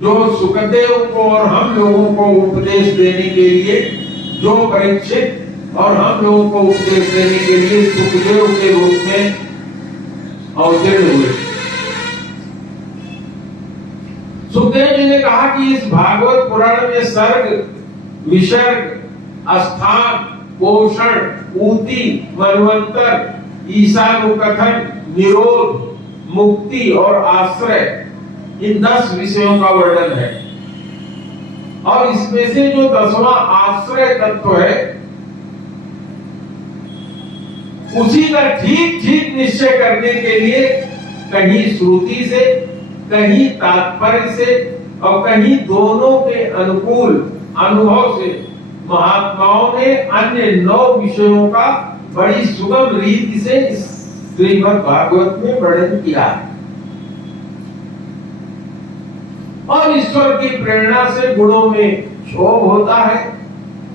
जो सुखदेव को और हम लोगों को उपदेश देने के लिए, जो परीक्षित और हम लोगों को उपदेश देने के लिए सुखदेव के रूप में अवतीर्ण हुए। सुखदेव जी ने कहा कि इस भागवत पुराण में सर्ग, विसर्ग, स्थान, पोषण, ऊति, मनवंतर, ईशानुकथन, निरोध, मुक्ति और आश्रय, इन 10 विषयों का वर्णन है। और इसमें से जो 10वां आश्रय तत्व है, उसी का ठीक ठीक निश्चय करने के लिए कहीं श्रुति से, कहीं तात्पर्य से और कहीं दोनों के अनुकूल अनुभव से महात्माओं ने अन्य 9 विषयों का बड़ी सुगम रीति से श्रीमद् भागवत में वर्णन किया है। और ईश्वर की प्रेरणा से गुणों में क्षोभ होता है,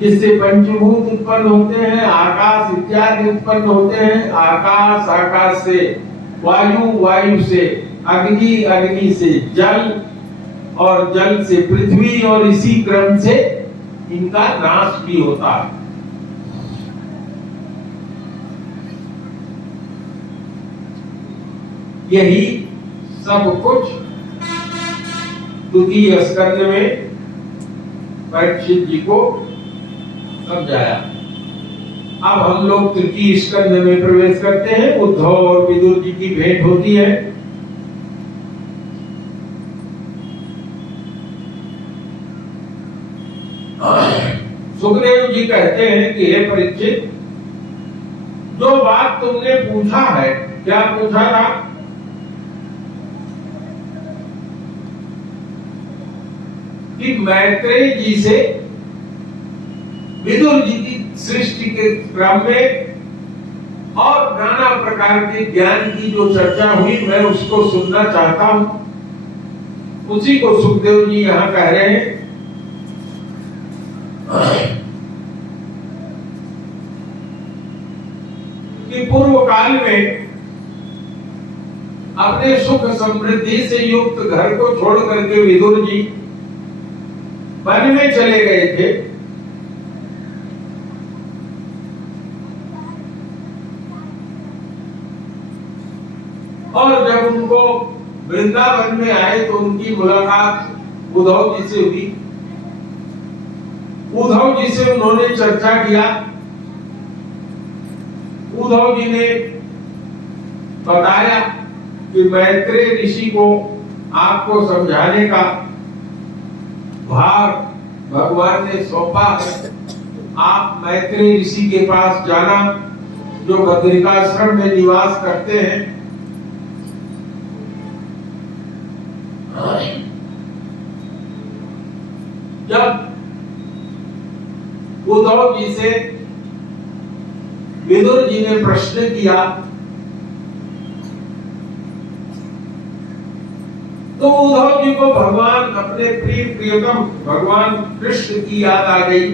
जिससे पंचभूत उत्पन्न होते हैं, आकाश इत्यादि उत्पन्न होते हैं, आकाश, आकाश से वायु, वायु से अग्नि, अग्नि से जल और जल से पृथ्वी, और इसी क्रम से इनका नाश भी होता है। यही सब कुछ द्वितीय स्कंद में परीक्षित जी को समझाया। अब हम लोग तृतीय स्कंद में प्रवेश करते हैं। उद्धव और विदुर जी की भेंट होती है। सुखदेव जी कहते हैं कि हे परीक्षित, जो बात तुमने पूछा है, क्या पूछा था? कि मैत्रेय जी से विदुर जी की सृष्टि के क्रम में और नाना प्रकार के ज्ञान की जो चर्चा हुई, मैं उसको सुनना चाहता हूं। उसी को सुखदेव जी यहां कह रहे हैं कि पूर्व काल में अपने सुख समृद्धि से युक्त घर को छोड़ करके विदुर जी वन में चले गए थे। और जब उनको वृंदावन में आए तो उनकी मुलाकात उद्धव जी से हुई। उद्धव जी से उन्होंने चर्चा किया। उद्धव जी ने बताया कि मैत्रेय ऋषि को आपको समझाने का भार भगवान ने सौंपा। आप मैत्रेय ऋषि के पास जाना, जो बद्रिकाश्रम में निवास करते हैं। जब उद्धव जी से विदुर जी ने प्रश्न किया तो उद्धव जी को भगवान, अपने प्रिय प्रियतम भगवान कृष्ण की याद आ गई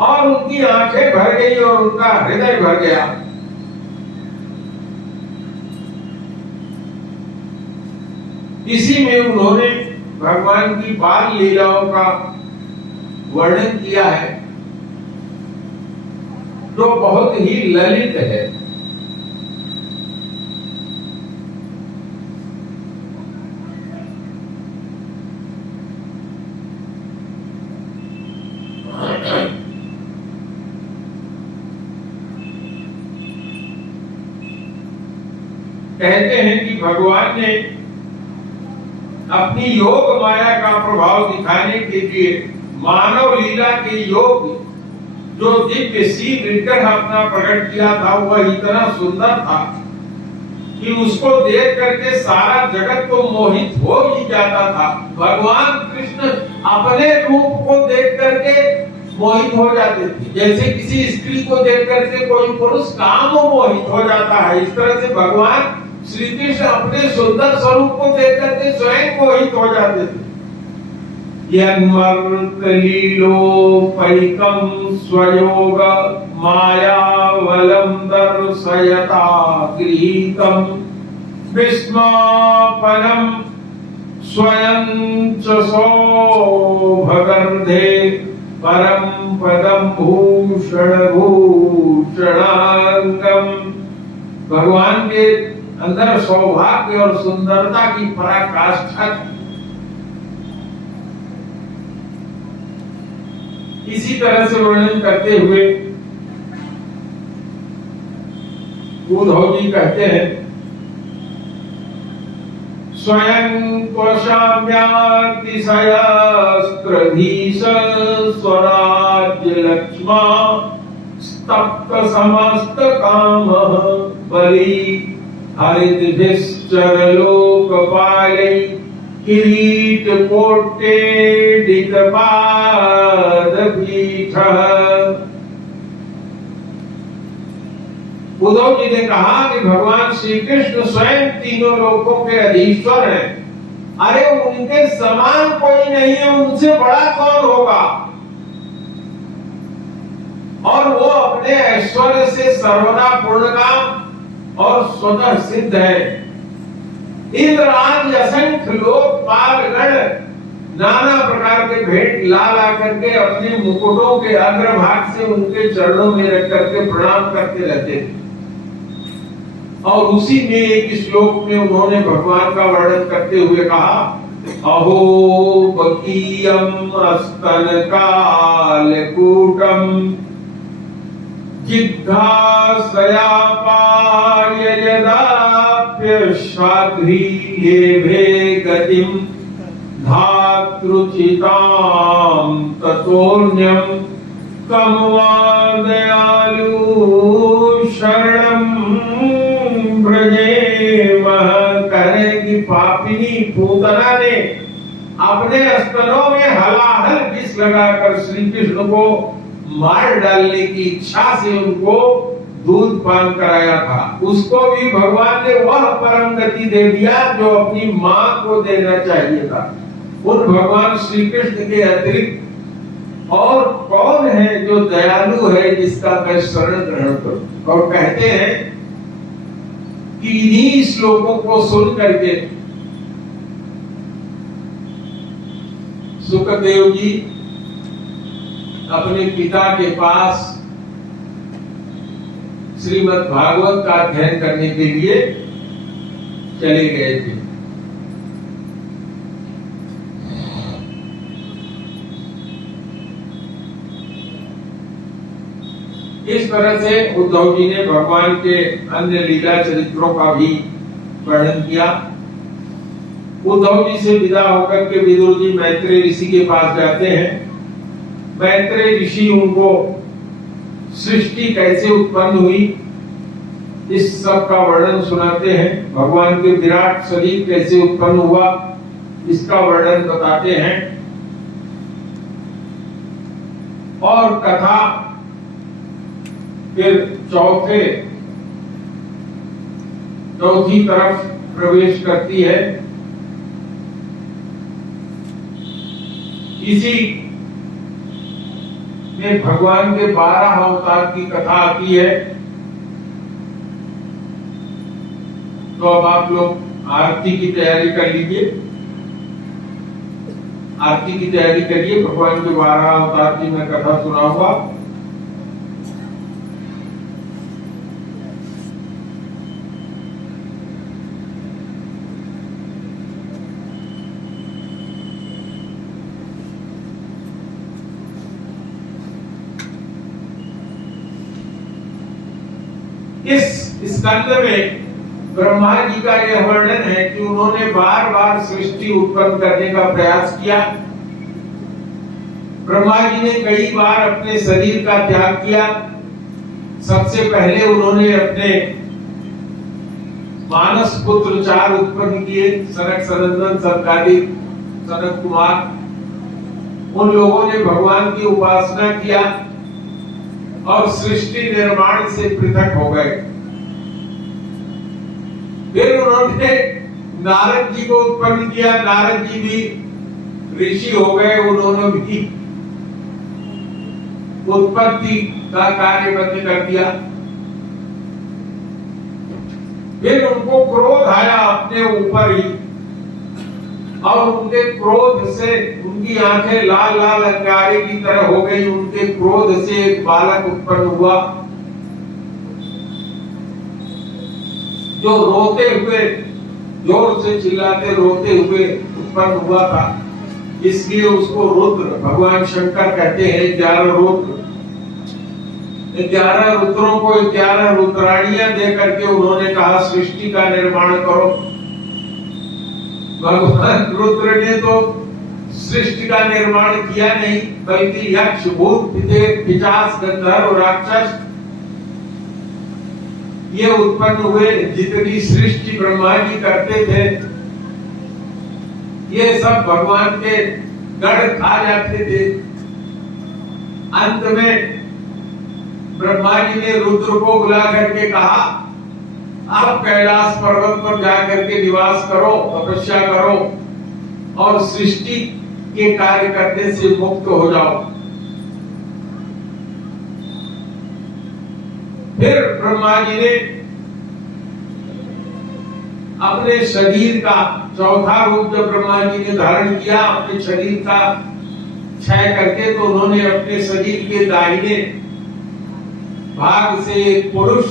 और उनकी आंखें भर गई और उनका हृदय भर गया। इसी में उन्होंने भगवान की बाल लीलाओं का वर्णन किया है, जो बहुत ही ललित है। कहते हैं कि भगवान ने अपनी योग माया का प्रभाव दिखाने के लिए मानव लीला के योग जो दिव्य सी विग्रह अपना प्रकट किया था, वह इतना सुंदर था कि उसको देख करके सारा जगत तो मोहित हो ही जाता था। भगवान कृष्ण अपने रूप को देख करके मोहित हो जाते थे। जैसे किसी स्त्री को देख करके कोई पुरुष काम मोहित हो जाता है, इस तरह से भगवान श्री कृष्ण अपने सुंदर स्वरूप को देख करके स्वयं मोहित हो जाते थे। यन्मर्तलीलोपैकं स्वयोग मायावलं दर्शयता गृहीतम् विस्मापनम स्वयं च सौभगर्धे परम पदम भूषण भूषणांगम। भगवान के अंदर सौभाग्य और सुंदरता की पराकाष्ठा थी। इसी तरह से वर्णन करते हुए उद्धव जी कहते हैं, स्वयं कोशाम्यातिशयस्त्रधीश स्वराज्य लक्ष्मा स्तप्त समस्त काम बलि हरिद्भिश्चर लोकपालै किरीट कोट्टेडित पादपीठ। उद्धव जी ने कहा कि भगवान श्री कृष्ण स्वयं तीनों लोकों के अधीश्वर हैं। अरे उनके समान कोई नहीं है, उनसे बड़ा कौन होगा। और वो अपने ऐश्वर्य से सर्वदा पूर्णकाम और स्वतः सिद्ध है। इंद्र आदि असंख्य लोकपालगण नाना प्रकार के भेंट ला करके अपने मुकुटों के अग्रभाग से उनके चरणों में रख करके प्रणाम करते रहते थे। और उसी में एक श्लोक में उन्होंने भगवान का वर्णन करते हुए कहा, अहो बकीयम अस्तन कालकूटम जिघ्रासयापाय यदाप्य साध्वी लेभे गतिम धातृचितां ततोऽन्यं कम वा दयालु शरणं ब्रजेमः। करेगी पापिनी पूतना ने अपने स्तनों में हलाहल विष लगाकर श्री कृष्ण को मार डालने की इच्छा से उनको दूध पान कराया था। उसको भी भगवान ने वह परम गति दे दिया जो अपनी मां को देना चाहिए था। उन भगवान श्री कृष्ण के अतिरिक्त और कौन है जो दयालु है जिसका मैं शरण ग्रहण करूं। और कहते हैं कि इन्हीं श्लोकों को सुन करके सुखदेव जी अपने पिता के पास श्रीमद् भागवत का अध्ययन करने के लिए चले गए थे। इस तरह से उद्धव जी ने भगवान के अन्य लीला चरित्रों का भी वर्णन किया। उद्धव जी से विदा होकर के विदुर जी मैत्रेय ऋषि के पास जाते हैं। मैत्रेय ऋषि उनको सृष्टि कैसे उत्पन्न हुई इस सब का वर्णन सुनाते हैं। भगवान के विराट शरीर कैसे उत्पन्न हुआ इसका वर्णन बताते हैं। और कथा फिर चौथी तरफ प्रवेश करती है। इसी में भगवान के 12 अवतार की कथा आती है। तो अब आप लोग आरती की तैयारी कर लीजिए। आरती की तैयारी करिए। भगवान के 12 अवतार की मैं कथा सुनाऊंगा। इस स्कंद में ब्रह्मा जी का यह वर्णन है कि उन्होंने बार बार सृष्टि उत्पन्न करने का प्रयास किया। ब्रह्मा जी ने कई बार अपने शरीर का त्याग किया। सबसे पहले उन्होंने अपने मानस पुत्र 4 उत्पन्न किए, सनक सनंदन सनकादिक सनक कुमार। उन लोगों ने भगवान की उपासना किया और सृष्टि निर्माण से पृथक हो गए। फिर उन्होंने नारद जी को उत्पन्न किया। नारद जी भी ऋषि हो गए। उन्होंने भी उत्पत्ति का कार्य बंद कर दिया। फिर उनको क्रोध आया अपने ऊपर ही, और उनके क्रोध से उनकी आंखें लाल लाल अंगारे की तरह हो गई। उनके क्रोध से एक बालक उत्पन्न हुआ जो रोते हुए, जोर से चिल्लाते रोते हुए उत्पन्न हुआ था। इसलिए उसको रुद्र भगवान शंकर कहते हैं। 11 रुद्र, 11 रुद्रों को 11 रुद्राणियां दे करके उन्होंने कहा सृष्टि का निर्माण करो। भगवान रुद्र ने तो सृष्टि का निर्माण किया नहीं, बल्कि यक्ष, भूत, पिशाच, गंधर्व, राक्षस ये उत्पन्न हुए। जितनी सृष्टि ब्रह्मा जी करते थे ये सब भगवान के गढ़ खा जाते थे। अंत में ब्रह्मा जी ने रुद्र को बुला करके कहा, आप कैलाश पर्वत पर जाकर के निवास करो, तपस्या करो और सृष्टि के कार्य करने से मुक्त हो जाओ। फिर ब्रह्मा जी ने अपने शरीर का चौथा रूप जब ब्रह्मा जी ने धारण किया, अपने शरीर का क्षय करके, तो उन्होंने अपने शरीर के दाहिने भाग से एक पुरुष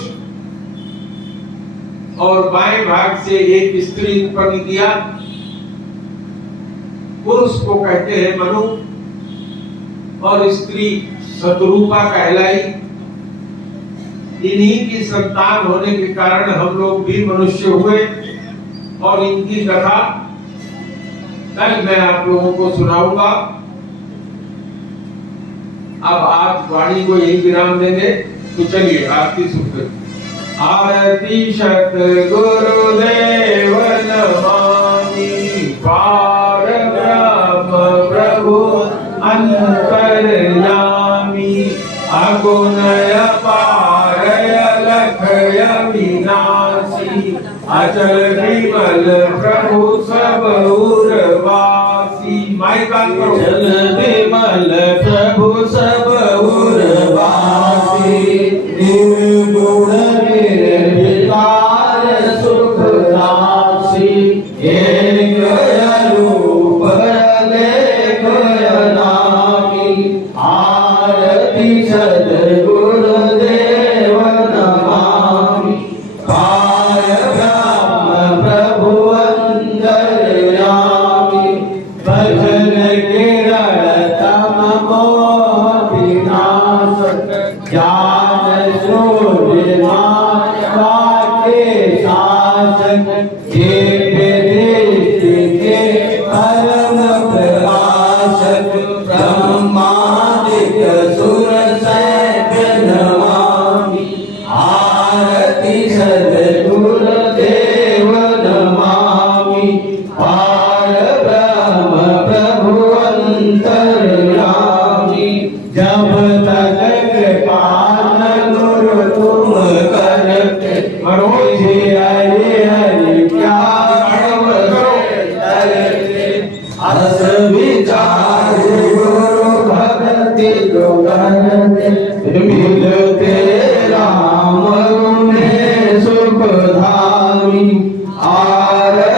और बाएं भाग से एक स्त्री उत्पन्न किया। पुरुष को कहते हैं मनु और स्त्री शत्रुपा कहलाई। इन्हीं की संतान होने के कारण हम लोग भी मनुष्य हुए और इनकी कथा कल मैं आप लोगों को सुनाऊंगा। अब आप वाणी को यही विराम देंगे, तो चलिए आरती सुनते। आरती सत गुरुदेव नमामि, पार ब्रह्म प्रभु अंतर्यामी, अगुण अपार अलख अविनाशी, अचल विमल प्रभु सब उर्वासी। माइका करो। अचल विमल प्रभु सब उर्वासी, निर्गुण निर्विकार सुखदासी, एक रूप लेख नामी, आरती सद्गुरुदेव नमामि, पार ब्रह्म प्रभु अंतर्यामी, भजन किरण तम मोह विनाशक, ज्ञान सूर्य के शासक, दिव्य दृष्टि के परम प्रकाशक, ब्रह्मादिक सुर सैन्य नमामि, आरती सद्गुरुदेव नमामि, पार ब्रह्म प्रभु अंतर्यामी, जब तक